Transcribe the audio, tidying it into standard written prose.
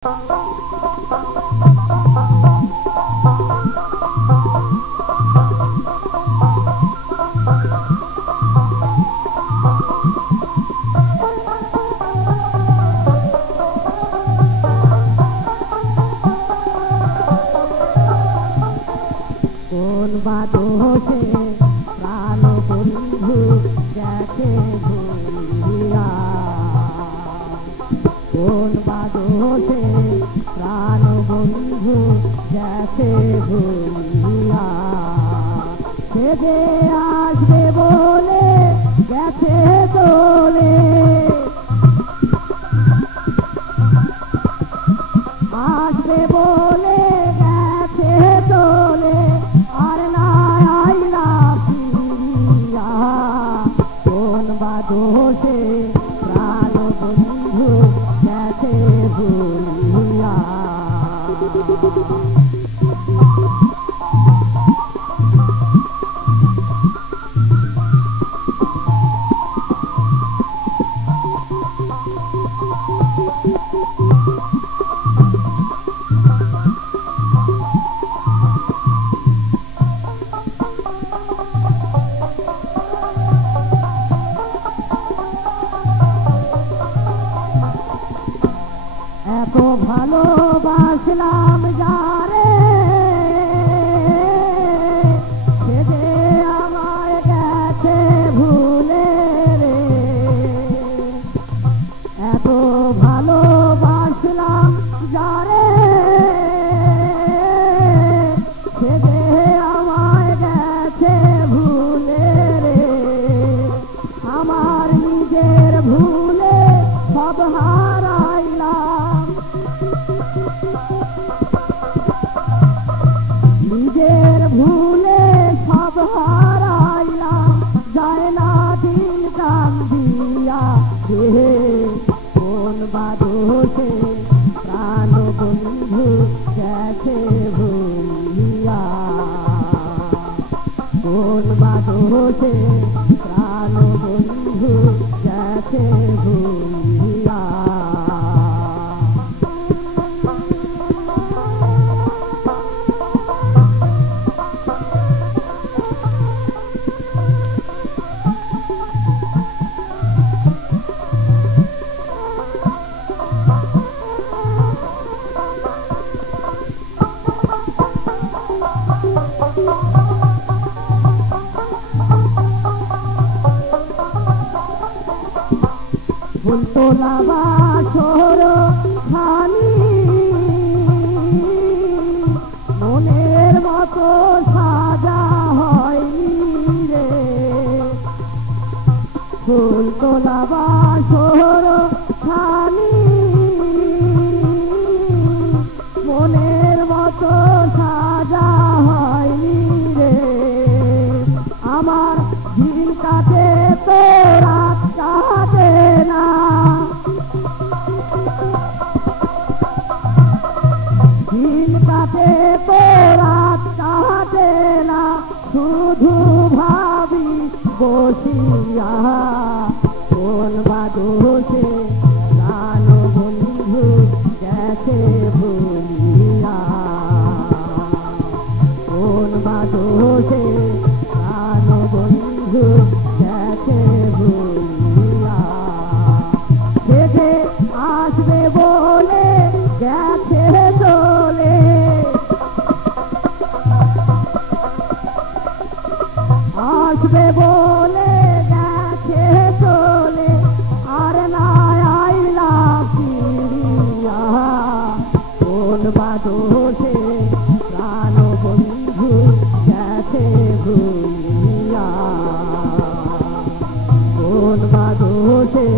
কোন বাদোষে প্রাণ বন্ধু গেছে ভুলিয়া, কোন বাদোষে প্রাণ বন্ধু গেছে ভুলিয়া, সে যে আসবে বলে গেছে চলে, আসবে বলে গেছে চলে, আর না আইলা ফিরিয়া। কোন বাদোষে প্রাণ বন্ধু গেছে ভুলিয়া। এত ভালোবাসলাম যারে, সে যে আমায় গেছে ভুলে রে। এত ভালোবাসলাম যারে, সে যে আমায় গেছে ভুলে রে। আমার নিজের ভুলে সব হারাইলাম, নিজের ভুলে সব হারাইলাম, যায় না দিন কান্দিয়া রে। কোন বাদোষে প্রাণ বন্ধু গেছে ভুলিয়া, কোন বাদোষে প্রাণ বন্ধু গেছে ভুলিয়া। ফুলতোলা বাসর খানি মনের মতো সাজা হয়নি রে। ফুলতোলা বাসর খানি মনের মতো সাজা হয়নি রে। আমার দিন কাটে তো রাত কাটে না, দিন কাটে তো রাত কাটে না, শুধু ভাবি বসিয়া। কোন বাদোষে প্রাণ বন্ধু গেছে ভুলিয়া, কোন বাদোষে প্রাণ বন্ধু গেছে ভুলিয়া। সে যে আসবে বলে গেছে চলে, আসবে বলে গেছে চলে, আর না আইলা ফিরিয়া। কোন বাদোষে প্রাণ বন্ধু গেছে ভুলিয়া, কোন বাদোষে